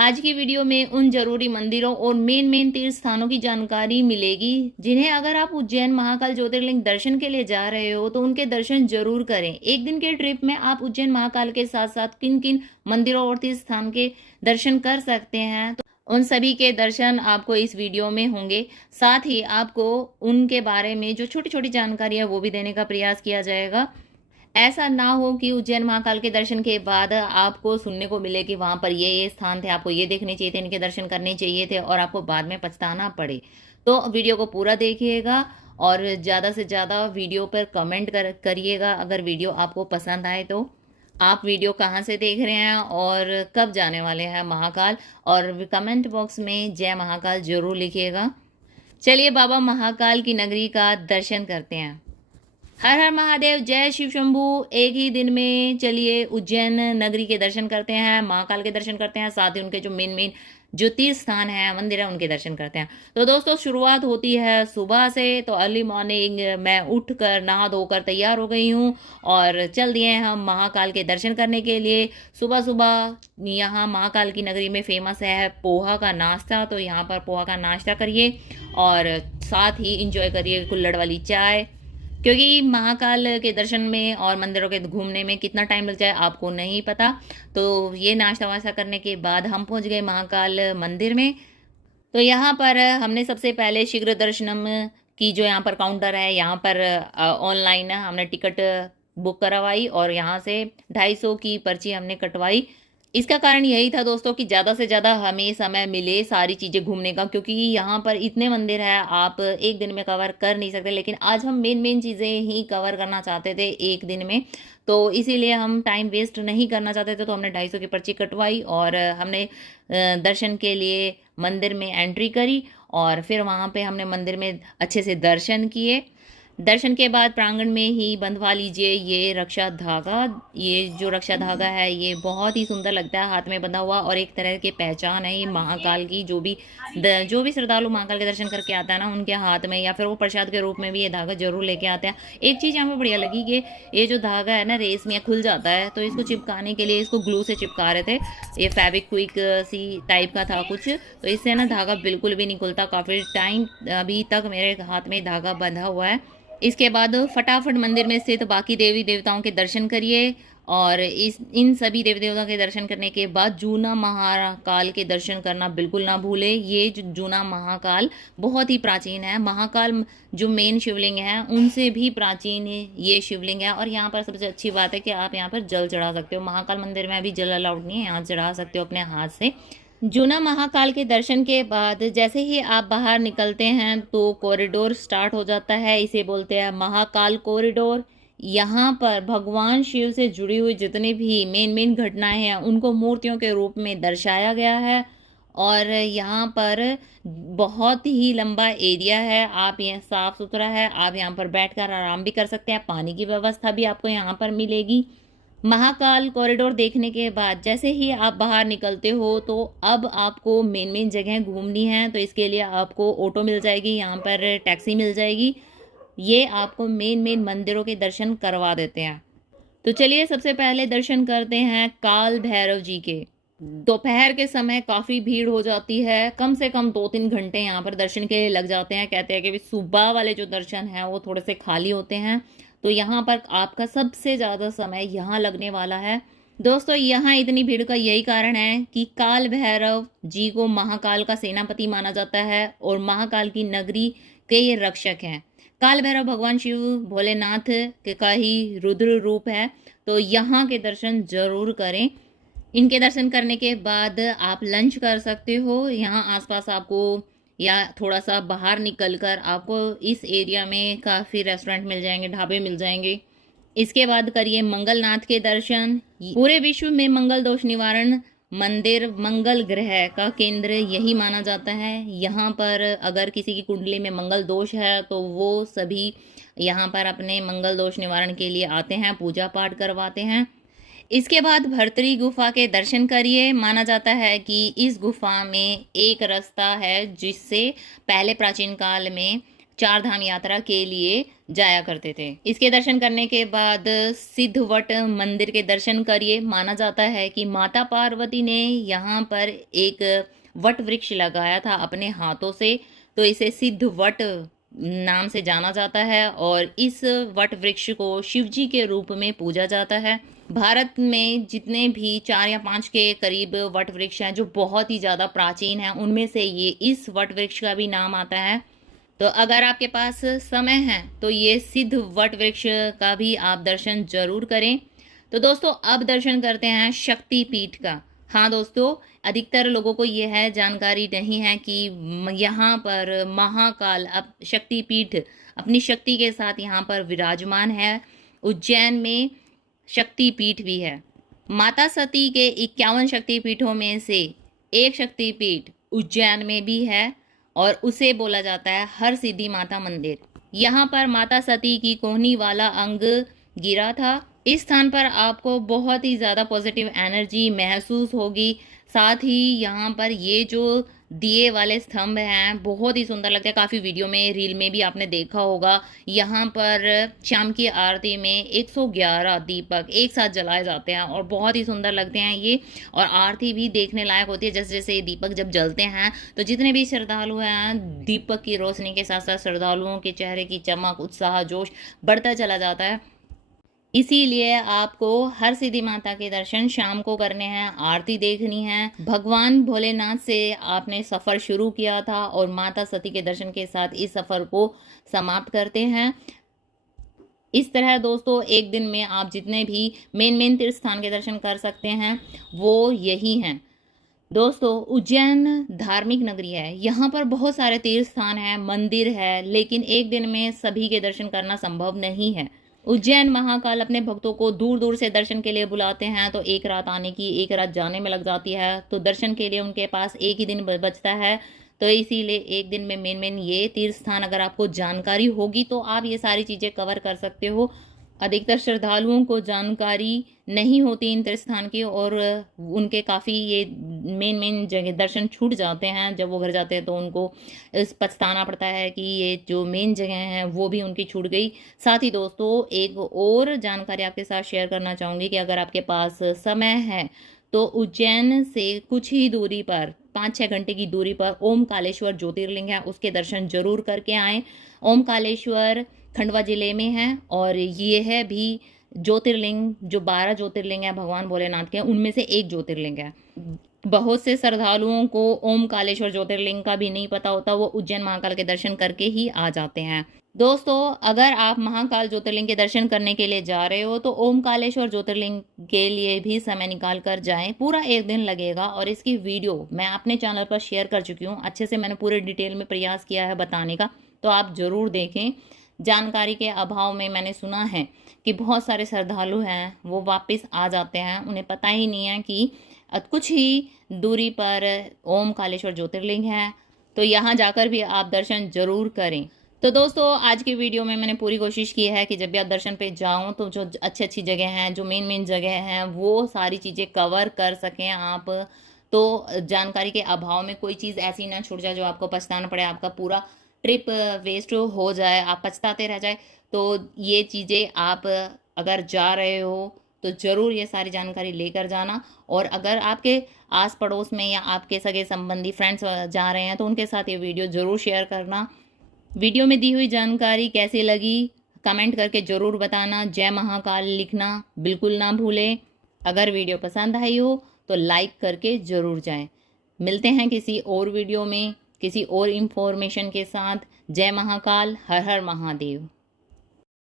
आज की वीडियो में उन जरूरी मंदिरों और मेन तीर्थ स्थानों की जानकारी मिलेगी जिन्हें अगर आप उज्जैन महाकाल ज्योतिर्लिंग दर्शन के लिए जा रहे हो तो उनके दर्शन जरूर करें। एक दिन के ट्रिप में आप उज्जैन महाकाल के साथ साथ किन किन मंदिरों और तीर्थ स्थान के दर्शन कर सकते हैं, तो उन सभी के दर्शन आपको इस वीडियो में होंगे। साथ ही आपको उनके बारे में जो छोटी छोटी जानकारी है वो भी देने का प्रयास किया जाएगा। ऐसा ना हो कि उज्जैन महाकाल के दर्शन के बाद आपको सुनने को मिले कि वहां पर ये स्थान थे, आपको ये देखने चाहिए थे, इनके दर्शन करने चाहिए थे और आपको बाद में पछताना पड़े। तो वीडियो को पूरा देखिएगा और ज़्यादा से ज़्यादा वीडियो पर कमेंट करिएगा अगर वीडियो आपको पसंद आए तो। आप वीडियो कहाँ से देख रहे हैं और कब जाने वाले हैं महाकाल, और कमेंट बॉक्स में जय महाकाल जरूर लिखिएगा। चलिए बाबा महाकाल की नगरी का दर्शन करते हैं। हर हर महादेव, जय शिव शंभू। एक ही दिन में चलिए उज्जैन नगरी के दर्शन करते हैं, महाकाल के दर्शन करते हैं, साथ ही उनके जो मेन जो तीर्थ स्थान है, मंदिर है, उनके दर्शन करते हैं। तो दोस्तों शुरुआत होती है सुबह से। तो अर्ली मॉर्निंग मैं उठकर नहा धोकर तैयार हो गई हूँ और चल दिए हम महाकाल के दर्शन करने के लिए। सुबह सुबह यहाँ महाकाल की नगरी में फेमस है पोहा का नाश्ता, तो यहाँ पर पोहा का नाश्ता करिए और साथ ही इंजॉय करिए कुल्हड़ वाली चाय, क्योंकि महाकाल के दर्शन में और मंदिरों के घूमने में कितना टाइम लग जाए आपको नहीं पता। तो ये नाश्ता वाश्ता करने के बाद हम पहुंच गए महाकाल मंदिर में। तो यहाँ पर हमने सबसे पहले शीघ्र दर्शनम की जो यहाँ पर काउंटर है, यहाँ पर ऑनलाइन हमने टिकट बुक करवाई और यहाँ से 250 की पर्ची हमने कटवाई। इसका कारण यही था दोस्तों कि ज़्यादा से ज़्यादा हमें समय मिले सारी चीज़ें घूमने का, क्योंकि यहाँ पर इतने मंदिर है आप एक दिन में कवर कर नहीं सकते। लेकिन आज हम मेन चीज़ें ही कवर करना चाहते थे एक दिन में, तो इसीलिए हम टाइम वेस्ट नहीं करना चाहते थे। तो हमने 250 की पर्ची कटवाई और हमने दर्शन के लिए मंदिर में एंट्री करी और फिर वहाँ पे हमने मंदिर में अच्छे से दर्शन किए। दर्शन के बाद प्रांगण में ही बंधवा लीजिए ये रक्षा धागा। ये जो रक्षा धागा है ये बहुत ही सुंदर लगता है हाथ में बंधा हुआ, और एक तरह की पहचान है ये महाकाल की। जो भी श्रद्धालु महाकाल के दर्शन करके आता है ना, उनके हाथ में या फिर वो प्रसाद के रूप में भी ये धागा जरूर लेके आते हैं। एक चीज़ हमें बढ़िया लगी कि ये जो धागा है ना रेशमी खुल जाता है, तो इसको चिपकाने के लिए इसको ग्लू से चिपका रहे थे। ये फेविक्विक सी टाइप का था कुछ, तो इससे ना धागा बिल्कुल भी नहीं खुलता। काफ़ी टाइम अभी तक मेरे हाथ में धागा बंधा हुआ है। इसके बाद फटाफट मंदिर में स्थित बाकी देवी देवताओं के दर्शन करिए और इन सभी देवी देवताओं के दर्शन करने के बाद जूना महाकाल के दर्शन करना बिल्कुल ना भूले। ये जूना महाकाल बहुत ही प्राचीन है। महाकाल जो मेन शिवलिंग है उनसे भी प्राचीन ये शिवलिंग है। और यहाँ पर सबसे अच्छी बात है कि आप यहाँ पर जल चढ़ा सकते हो। महाकाल मंदिर में अभी जल अलाउड नहीं है, यहाँ चढ़ा सकते हो अपने हाथ से। जूना महाकाल के दर्शन के बाद जैसे ही आप बाहर निकलते हैं तो कॉरिडोर स्टार्ट हो जाता है, इसे बोलते हैं महाकाल कॉरिडोर। यहाँ पर भगवान शिव से जुड़ी हुई जितनी भी मेन घटनाएं हैं उनको मूर्तियों के रूप में दर्शाया गया है। और यहाँ पर बहुत ही लंबा एरिया है, आप यहाँ साफ सुथरा है, आप यहाँ पर बैठकर आराम भी कर सकते हैं। पानी की व्यवस्था भी आपको यहाँ पर मिलेगी। महाकाल कॉरिडोर देखने के बाद जैसे ही आप बाहर निकलते हो तो अब आपको मेन जगह घूमनी है, तो इसके लिए आपको ऑटो मिल जाएगी, यहाँ पर टैक्सी मिल जाएगी। ये आपको मेन मंदिरों के दर्शन करवा देते हैं। तो चलिए सबसे पहले दर्शन करते हैं काल भैरव जी के। दोपहर के समय काफ़ी भीड़ हो जाती है, कम से कम 2-3 घंटे यहाँ पर दर्शन के लिए लग जाते हैं। कहते हैं कि सुबह वाले जो दर्शन हैं वो थोड़े से खाली होते हैं, तो यहाँ पर आपका सबसे ज़्यादा समय यहाँ लगने वाला है। दोस्तों यहाँ इतनी भीड़ का यही कारण है कि काल भैरव जी को महाकाल का सेनापति माना जाता है और महाकाल की नगरी के ये रक्षक हैं। काल भैरव भगवान शिव भोलेनाथ के का ही रुद्र रूप है, तो यहाँ के दर्शन जरूर करें। इनके दर्शन करने के बाद आप लंच कर सकते हो। यहाँ आसपास आपको या थोड़ा सा बाहर निकलकर आपको इस एरिया में काफ़ी रेस्टोरेंट मिल जाएंगे, ढाबे मिल जाएंगे। इसके बाद करिए मंगलनाथ के दर्शन। पूरे विश्व में मंगल दोष निवारण मंदिर मंगल ग्रह का केंद्र यही माना जाता है। यहाँ पर अगर किसी की कुंडली में मंगल दोष है तो वो सभी यहाँ पर अपने मंगल दोष निवारण के लिए आते हैं, पूजा पाठ करवाते हैं। इसके बाद भर्तरी गुफा के दर्शन करिए। माना जाता है कि इस गुफा में एक रास्ता है जिससे पहले प्राचीन काल में चार धाम यात्रा के लिए जाया करते थे। इसके दर्शन करने के बाद सिद्धवट मंदिर के दर्शन करिए। माना जाता है कि माता पार्वती ने यहाँ पर एक वट वृक्ष लगाया था अपने हाथों से, तो इसे सिद्धवट नाम से जाना जाता है और इस वट वृक्ष को शिव जी के रूप में पूजा जाता है। भारत में जितने भी 4 या 5 के करीब वट वृक्ष हैं जो बहुत ही ज़्यादा प्राचीन हैं, उनमें से ये इस वट वृक्ष का भी नाम आता है। तो अगर आपके पास समय है तो ये सिद्ध वट वृक्ष का भी आप दर्शन जरूर करें। तो दोस्तों अब दर्शन करते हैं शक्ति पीठ का। हाँ दोस्तों, अधिकतर लोगों को यह है जानकारी नहीं है कि यहाँ पर महाकाल अब शक्ति पीठ अपनी शक्ति के साथ यहाँ पर विराजमान है। उज्जैन में शक्ति पीठ भी है। माता सती के 51 शक्ति पीठों में से एक शक्ति पीठ उज्जैन में भी है और उसे बोला जाता है हर सिद्धि माता मंदिर। यहाँ पर माता सती की कोहनी वाला अंग गिरा था। इस स्थान पर आपको बहुत ही ज़्यादा पॉजिटिव एनर्जी महसूस होगी। साथ ही यहाँ पर ये जो दिए वाले स्तंभ हैं बहुत ही सुंदर लगते हैं। काफ़ी वीडियो में, रील में भी आपने देखा होगा। यहाँ पर शाम की आरती में 111 दीपक एक साथ जलाए जाते हैं और बहुत ही सुंदर लगते हैं ये। और आरती भी देखने लायक होती है। जैसे जैसे ये दीपक जब जलते हैं तो जितने भी श्रद्धालु हैं, दीपक की रोशनी के साथ साथ श्रद्धालुओं के चेहरे की चमक, उत्साह, जोश बढ़ता चला जाता है। इसीलिए आपको हर सिद्धि माता के दर्शन शाम को करने हैं, आरती देखनी है। भगवान भोलेनाथ से आपने सफ़र शुरू किया था और माता सती के दर्शन के साथ इस सफ़र को समाप्त करते हैं। इस तरह दोस्तों एक दिन में आप जितने भी मेन तीर्थ स्थान के दर्शन कर सकते हैं वो यही हैं। दोस्तों उज्जैन धार्मिक नगरी है। यहाँ पर बहुत सारे तीर्थ स्थान हैं, मंदिर है, लेकिन एक दिन में सभी के दर्शन करना संभव नहीं है। उज्जैन महाकाल अपने भक्तों को दूर दूर से दर्शन के लिए बुलाते हैं, तो एक रात आने की, एक रात जाने में लग जाती है। तो दर्शन के लिए उनके पास एक ही दिन बचता है। तो इसीलिए एक दिन में मेन ये तीर्थ स्थान अगर आपको जानकारी होगी तो आप ये सारी चीज़ें कवर कर सकते हो। अधिकतर श्रद्धालुओं को जानकारी नहीं होती इन तीर्थ स्थान की और उनके काफ़ी ये मेन जगह दर्शन छूट जाते हैं। जब वो घर जाते हैं तो उनको पछताना पड़ता है कि ये जो मेन जगह हैं वो भी उनकी छूट गई। साथ ही दोस्तों एक और जानकारी आपके साथ शेयर करना चाहूँगी कि अगर आपके पास समय है तो उज्जैन से कुछ ही दूरी पर 5-6 घंटे की दूरी पर ओमकालेश्वर ज्योतिर्लिंग है, उसके दर्शन जरूर करके आएँ। ओमकालेश्वर खंडवा जिले में है और ये है भी ज्योतिर्लिंग, जो 12 ज्योतिर्लिंग है भगवान भोलेनाथ के, उनमें से एक ज्योतिर्लिंग है। बहुत से श्रद्धालुओं को ओमकालेश्वर ज्योतिर्लिंग का भी नहीं पता होता, वो उज्जैन महाकाल के दर्शन करके ही आ जाते हैं। दोस्तों अगर आप महाकाल ज्योतिर्लिंग के दर्शन करने के लिए जा रहे हो तो ओमकालेश्वर ज्योतिर्लिंग के लिए भी समय निकाल कर जाएं। पूरा एक दिन लगेगा और इसकी वीडियो मैं अपने चैनल पर शेयर कर चुकी हूँ। अच्छे से मैंने पूरे डिटेल में प्रयास किया है बताने का, तो आप ज़रूर देखें। जानकारी के अभाव में मैंने सुना है कि बहुत सारे श्रद्धालु हैं वो वापस आ जाते हैं, उन्हें पता ही नहीं है कि कुछ ही दूरी पर ओमकालेश्वर ज्योतिर्लिंग है। तो यहाँ जाकर भी आप दर्शन जरूर करें। तो दोस्तों आज की वीडियो में मैंने पूरी कोशिश की है कि जब भी आप दर्शन पे जाओ तो जो अच्छी जगह हैं, जो मेन जगह हैं, वो सारी चीज़ें कवर कर सकें आप। तो जानकारी के अभाव में कोई चीज़ ऐसी ना छूट जाए जो आपको पछताना पड़े, आपका पूरा ट्रिप वेस्ट हो जाए, आप पछताते रह जाए। तो ये चीज़ें आप अगर जा रहे हो तो ज़रूर ये सारी जानकारी लेकर जाना। और अगर आपके आस पड़ोस में या आपके सगे संबंधी फ्रेंड्स जा रहे हैं तो उनके साथ ये वीडियो ज़रूर शेयर करना। वीडियो में दी हुई जानकारी कैसी लगी कमेंट करके ज़रूर बताना। जय महाकाल लिखना बिल्कुल ना भूलें। अगर वीडियो पसंद आई हो तो लाइक करके ज़रूर जाएं। मिलते हैं किसी और वीडियो में किसी और इन्फॉर्मेशन के साथ। जय महाकाल, हर हर महादेव।